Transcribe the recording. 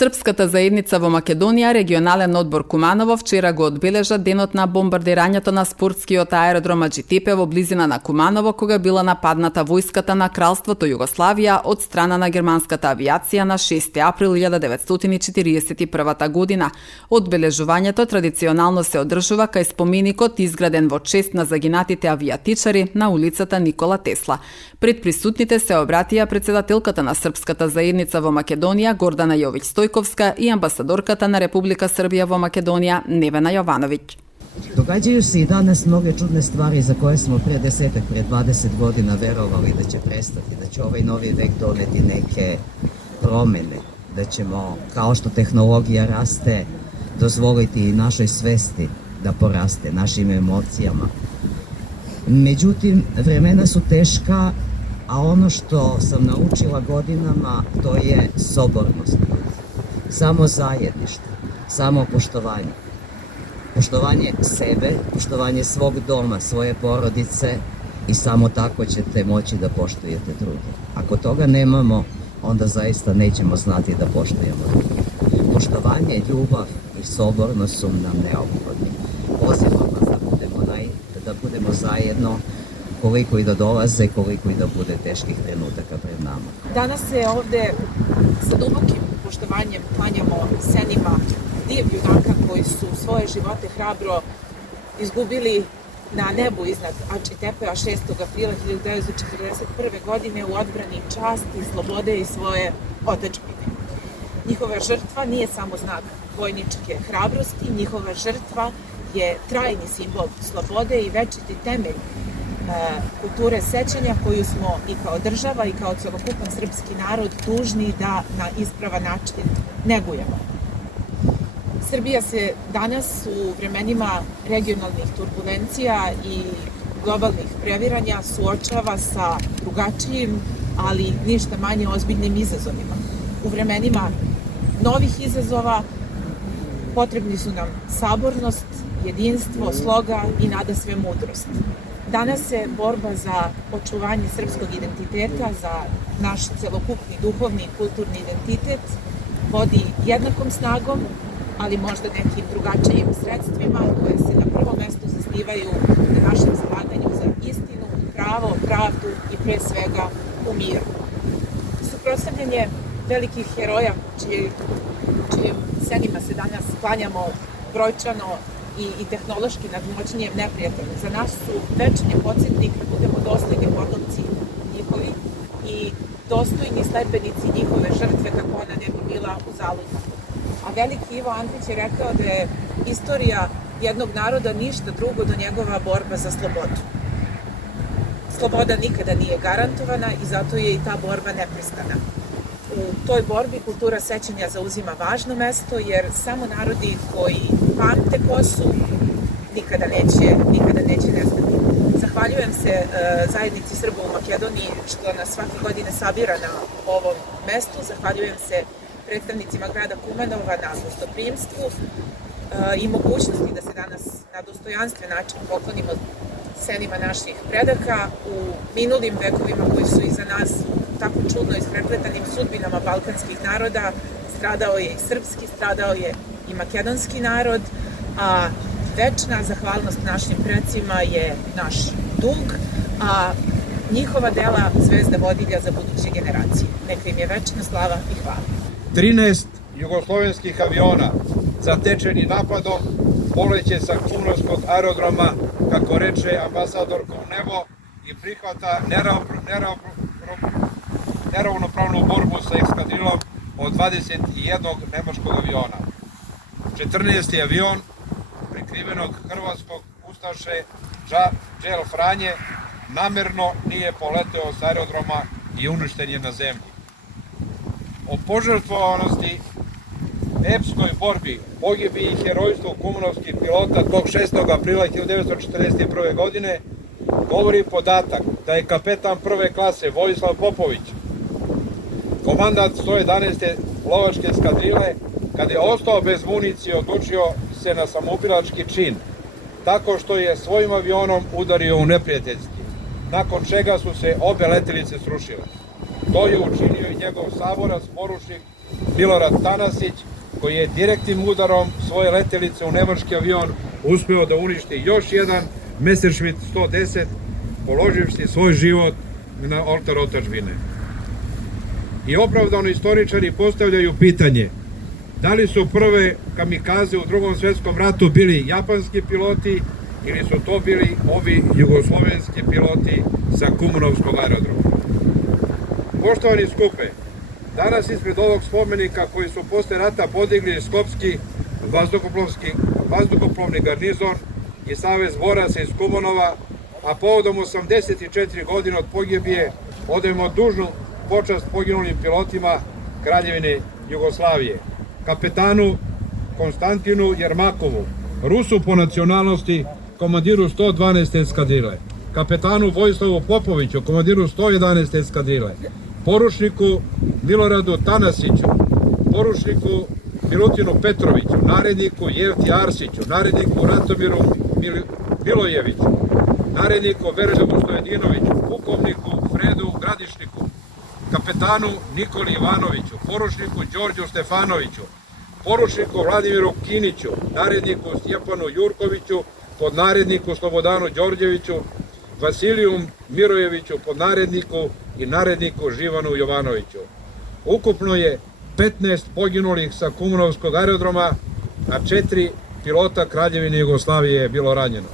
Српската заедница во Македонија, регионален одбор Куманово, вчера го одбележа денот на бомбардирањето на спортскиот аеродром Аџитипе во близина на Куманово, кога била нападната војската на Кралството Југославија од страна на германската авиација на 6 април 1941 година. Одбележувањето традиционално се одржува кај споменикот изграден во чест на загинатите авијатичари на улицата Никола Тесла. Пред присутните се обратија председателката на Српската заедница во Македонија Гордана Јовиć-Стојковска и амбасадорката на Република Србија во Македонија Невена Јовановиć. Događaju se i danas mnoge čudne stvari za koje smo pre 20 godina verovali da će prestati, da će ovaj novi vek doneti neke promene, da ćemo, kao što tehnologija raste, dozvoliti i našoj svesti da poraste, našim emocijama. Međutim, vremena su teška, a ono što sam naučila godinama, to je sobornost, samo zajedništvo, samo poštovanje. Poštovanje sebe, poštovanje svog doma, svoje porodice i samo tako ćete moći da poštujete druge. Ako toga nemamo, onda zaista nećemo znati da poštujemo druge. Poštovanje, ljubav i sobornost su nam neophodni. Pozivam vas da budemo zajedno, koliko i da dolaze, koliko i da bude teških trenutaka pred nama. Danas se ovde sa dubokim poštovanjem klanjamo senima div junaka koji su svoje živote hrabro izgubili na nebu iznad Ađitepea 6. aprila 1941. godine u odbrani časti, slobode i svoje otadžbine. Njihova žrtva nije samo znak vojničke hrabrosti, njihova žrtva je trajni simbol slobode i večiti temelj kulture sećanja koju smo i kao država i kao celokupan srpski narod dužni da na ispravan način negujemo. Srbija se danas u vremenima regionalnih turbulencija i globalnih previranja suočava sa drugačijim, ali ništa manje ozbiljnim izazovima. U vremenima novih izazova potrebni su nam sabornost, jedinstvo, sloga i nadasve mudrost. Danas se borba za očuvanje srpskog identiteta, za naš celokupni duhovni i kulturni identitet vodi jednakom snagom, ali možda nekim drugačijim sredstvima koje se na prvo mesto zasnivaju na našem zalaganju za istinu, pravo, pravdu i pre svega u miru. Suprotstavljanje velikih heroja čijim senima se danas klanjamo brojčano i tehnološki nadmoćnijem neprijatelju za nas su večni podsjetnik da budemo dosledni potomci njihovi i dostojni sledbenici njihove žrtve kako ona ne bi bila uzaludna. A veliki Ivo Andrić je rekao da je istorija jednog naroda ništa drugo do njegova borba za slobodu. Sloboda nikada nije garantovana i zato je i ta borba neprestana. U toj borbi kultura sećanja zauzima važno mesto jer samo narodi koji pamte ko su nikada neće nestati. Zahvaljujem se zajednici Srba u Makedoniji što nas svake godine sabira na ovom mestu. Zahvaljujem se predstavnicima grada Kumanova na gostoprimstvu i mogućnosti da se danas na dostojanstven način poklonimo senima naših predaka u minulim vekovima koji su iza nas tako čudno isprepletanim sudbinama balkanskih naroda. Stradao je i srpski, stradao je i makedonski narod, a večna zahvalnost našim precima je naš dug, a njihova dela zvezda vodilja za buduće generacije. Neka im je večna slava i hvala. 13 jugoslovenskih aviona zatečeni napadom poleće sa Kumrovskog aerodroma, kako reče ambasadorka u nebo, i prihvata neravnopravnu borbu sa eskadrilom od 21 nemačkog aviona. 14. avion prikrivenog hrvatskog ustaše Đel Franje namerno nije poleteo s aerodroma i uništen je na zemlji. O požrtvovanosti, epskoj borbi, pogibi i herojstvu kumanovskih pilota tog 6. aprila 1941. godine govori podatak da je kapetan prve klase Vojislav Popović, komandant 111. lovačke eskadrile, kad je ostao bez municije, odlučio se na samoubilački čin, tako što je svojim avionom udario u neprijateljski, nakon čega su se obe letelice srušile. To je učinio i njegov saborac, poručnik Milorad Tanasić, koji je direktnim udarom svoje letelice u nemački avion uspeo da uništi još jedan Messerschmitt 110, položivši svoj život na oltar otadžbine. I opravdano istoričari postavljaju pitanje da li su prve kamikaze u Drugom svjetskom ratu bili japanski piloti ili su to bili ovi jugoslovenski piloti sa Kumanovskog aerodroma. Poštovani skupe, danas ispred ovog spomenika koji su posle rata podigli Skopski vazduhoplovni garnizon i Savez boraca iz Kumanova, a povodom 84 godine od pogibije odajemo dužnu počast poginulim pilotima Kraljevine Jugoslavije, kapetanu Konstantinu Jermakovu, Rusu po nacionalnosti, komandiru 112. eskadrile, kapetanu Vojislavu Popoviću, komandiru 111. eskadrile, poručniku Miloradu Tanasiću, poručniku Milutinu Petroviću, naredniku Jevti Arsiću, naredniku Ratomiru Milojeviću, naredniku Verževu Stojedinoviću, pukovniku Fredu Gradišniku, kapetanu Nikoli Ivanoviću, poručniku Đorđu Stefanoviću, poručniku Vladimiru Kiniću, naredniku Stjepanu Jurkoviću, podnaredniku Slobodanu Đorđeviću, Vasiliju Mirojeviću, podnaredniku i naredniku Živanu Jovanoviću. Ukupno je 15 poginulih sa Kumanovskog aerodroma, a 4 pilota Kraljevine Jugoslavije je bilo ranjeno.